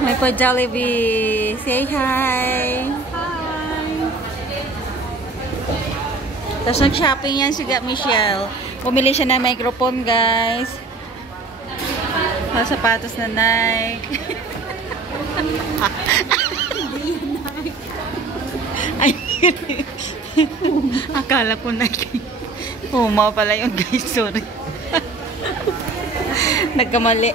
May pa Jollibee. Say hi. Hi. Tapos nag-shopping yan si Michelle. Bumili siya ng microphone, guys. Sapatos na Nike. Ay, akala ko Nike. Puma pala yun, guys. Sorry. Nagkamali.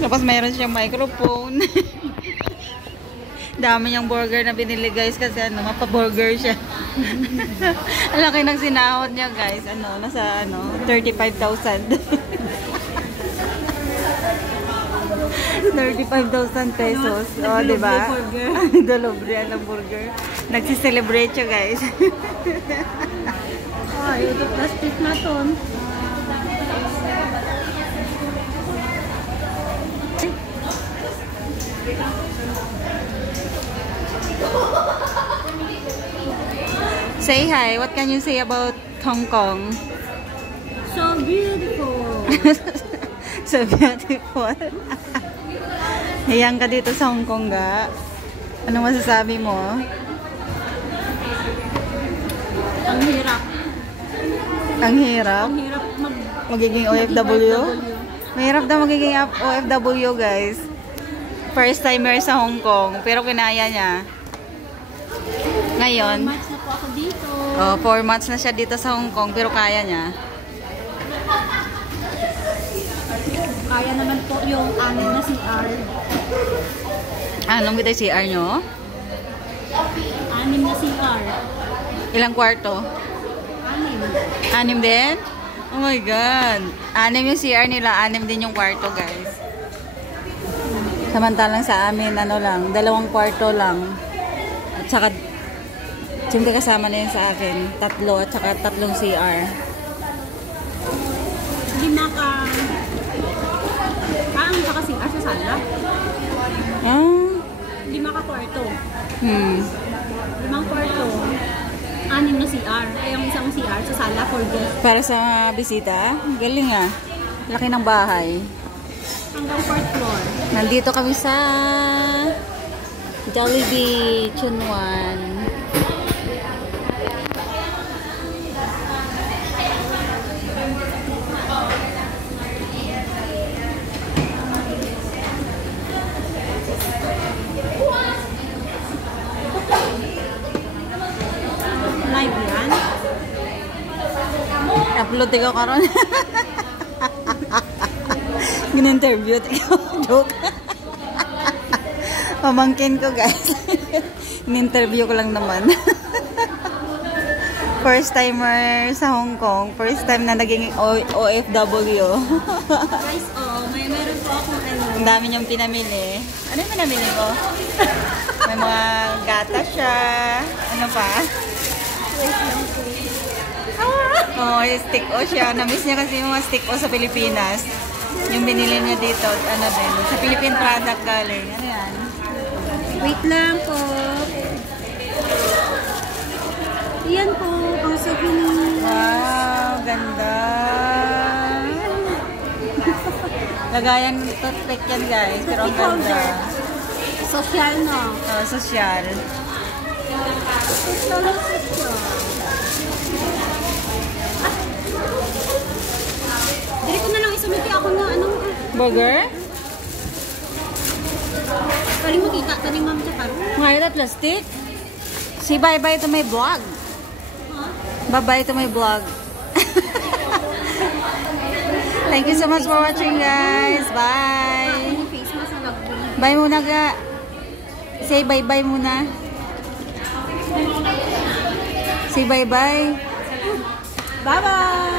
Tapos mayroon siyang microphone. Dami niyang burger na binili, guys, kasi ano, mapa-burger siya. Ang laki ng sinahod niya, guys. Ano, nasa 35,000. 35,000 pesos. O, diba? Dolobre ang burger. Nagsi-celebrate siya, guys. Ay, ito plastic na to. Say hi. What can you say about Hong Kong? So beautiful. So beautiful. Hiyang ka dito sa Hong Kong, ga? Ano masasabi mo? Ang hirap. Ang hirap? Ang hirap magiging OFW? Mahirap daw magiging OFW, guys. First timer sa Hong Kong, pero kinaya niya. Ngayon, 4 months na po ako dito. Oh, 4 months na siya dito sa Hong Kong, pero kaya niya. Kaya naman po yung anim na CR. Anong kita CR nyo? 6 na CR. Ilang kwarto? 6. 6 din? Oh my God. 6 yung CR nila, 6 din yung kwarto, guys. Samantalang sa amin, ano lang, 2 kwarto lang. At saka, siyempre kasama na yun sa akin, 3 at saka 3 CR. 5 ka. Ang saka CR sa sala. Ah? 5 ka kwarto. 5 kwarto. 6 na CR. Ay, ang isang CR sa sala for guests. Para sa bisita? Galing ah. Laki ng bahay. Hanggang 4th floor. Nandito kami sa Jollibee, Chunwan. Live yan. Upload ikaw karon. Gin-interview ikaw. Joke. Pamangkin ko, guys. Gin-interview ko lang naman. First timer sa Hong Kong. First time na naging OFW. Guys, meron po akong ano. Ang dami niyang pinamili. Ano yung pinamili ko? May mga gata siya. Ano pa? Oh, yung stick o siya. Na-miss niya kasi yung mga stick o sa Pilipinas. Yung binili niya dito, ano din. Sa Philippine product galing. Ano yan? Wait lang po. Yan po, ang souvenir. Wow, ganda. Lagayan toothpick yan, guys. Pero ang ganda. Social, no? Oh, social. Social. Dili ko na lang isunod kaya ako na anong... Burger? Kali mo kita, tani ma'am siya paro. Ngayon na plastic. Say bye-bye to my vlog. Bye-bye to my vlog. Thank you so much for watching, guys. Bye. Face mask na lang. Bye muna, ga. Say bye-bye muna. Say bye-bye. Bye-bye!